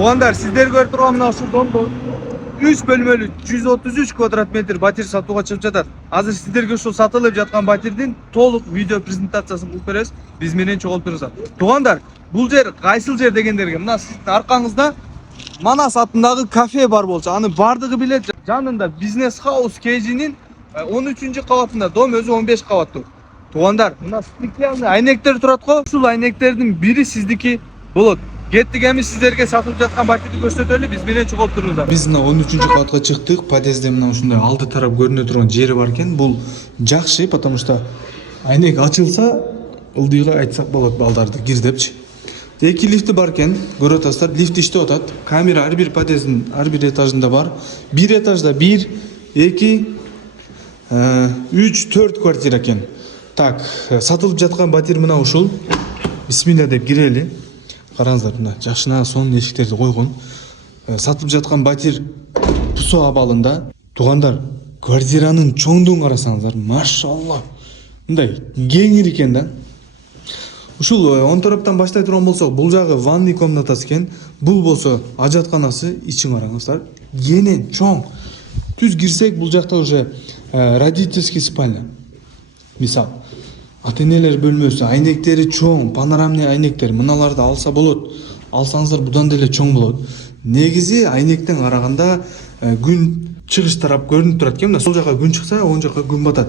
Туугандар, сиздер көрүп турган мына ушул домдо 3 бөлмөлүү 133 квадрат метр батир сатууга чыгып жатат. Азыр сиздерге ушул сатылып жаткан батирдин толук видео презентациясын кылып беребиз. Биз менен чогултуңуздар. Туугандар, бул жер кайсыл жер дегендерге мына сиздин аркаңызда Манас атындагы кафе бар болчу. Аны бардыгы билет. Жанында бизнес хаус KG'нин 13-кабатында, дом өзү 15 кабаттуу. Туугандар, мына стеклянный айнектер турат го. Ушул айнектердин бири сиздики болот. Кеттик, эми сиздерге сатылып жаткан батирди көрсөтөлү, биз менен чогултуруңуздар. Биз мына 13-кабатка чыктык. Подъездде мына ушундай алды тарап көрүнө турган жери бар экен. Бул жакшы, потому что айнек ачылса, ылдыйга айтсак болот балдарды кир депчи. Эки лифти бар экен, көрүп атасыздар. Лифт иштеп атат. Камера ар бир подъездин ар бир этажында бар. Бир этажда 1, 2, 3, 4 квартира экен. Так, сатылып жаткан батир мына ушул. Бисмилля деп кирели. Караңыздар, мына жакшына сонун эшиктерди койгон. Сатылып жаткан батир Пусо абалында. Туугандар, квартиранын чоңдугун карасаңыздар, машалла. Мындай кеңир экен да. Ушул он тараптан баштай турган болсок, бул жагы ванный комнатасы экен. Бул болсо ажатканасы, ичин караңыздар. Кенен, чоң. Түз кирсек, бул жакта уже родительский спальня. Мисал, ата-энелер бөлмөсү, айнектери чоң, панорамный айнектер. Мыналарды алса болот. Алсаңыздар будан деле чоң болот. Негизи айнектен караганда күн чыгыш тарап көрүнүп турат экен. Мына сол жака күн чыкса, оң жака күн батат.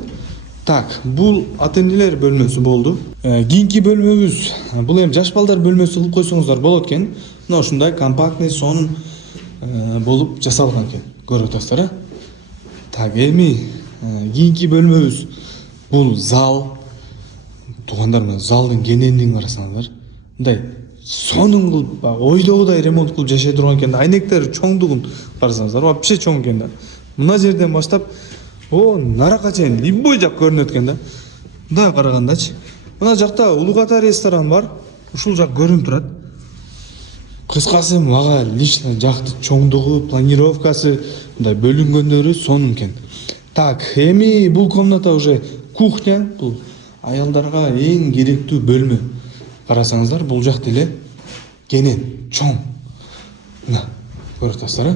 Так, бул ата-энелер бөлмөсү болду. Кийинки бөлмөбүз, бул эми жаш балдар бөлмөсү кылып койсоңуздар болот экен. Мына ушундай компактный, сонун болуп жасалган экен. Көрүп атасыздар, Так, эми кийинки бөлмөбүз, бул зал. Туугандар, мына залдын кенендигин карасаңыздар, мындай сонун кылып, ойдогудай ремонт кылып жашай турган экен. Айнектер чоңдугун карасаңыздар, вообще чоң экен да. Мына жерден баштап наракка чейин любой жак көрүнөт экен да. Мындай карагандачы. Мына жакта Улугата ресторан бар. Ушул жак көрүнүп турат. Кыскасы, мага лично жакты чоңдугу, планировкасы, мындай бөлүнгөндөрү сонун экен. Так, эми бул комната уже кухня, бул аялдарга эң керектүү бөлмө. Карасаңыздар, бул жак деле кенен, чоң. Мына, көрүп атасыздар.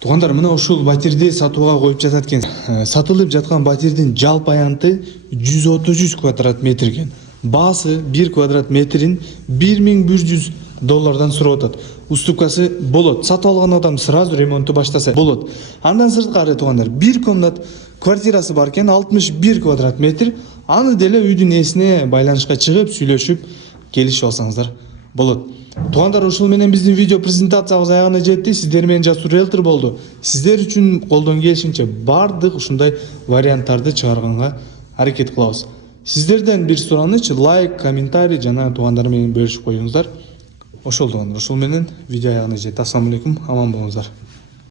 Туугандар, мына ушул батирди сатууга коюп жатат экен. Сатылып жаткан батирдин жалпы аянты 133 квадрат метр экен. Баасы 1 квадрат метрин $1100 сурап атат. Уступкасы болот. Сатып алган адам сразу ремонту баштаса болот. Андан сырткары, туугандар, бир комнат квартирасы бар экен, 61 квадрат метр. Аны деле үйдүн ээсине байланышка чыгып, сүйлөшүп, келишип алсаңыздар болот. Туугандар, ушул менен биздин видео презентациябыз аягына жетти. Сиздер менен Жасур риэлтор болду. Сиздер үчүн колдон келишинче бардык ушундай варианттарды чыгарганга аракет кылабыз. Сиздерден бир сураныч, лайк, комментарий жана туугандар менен бөлүшүп коюңуздар. Ошол туугандар, ушул менен видео аягына жетти. Ассаламу алейкум, аман болуңуздар.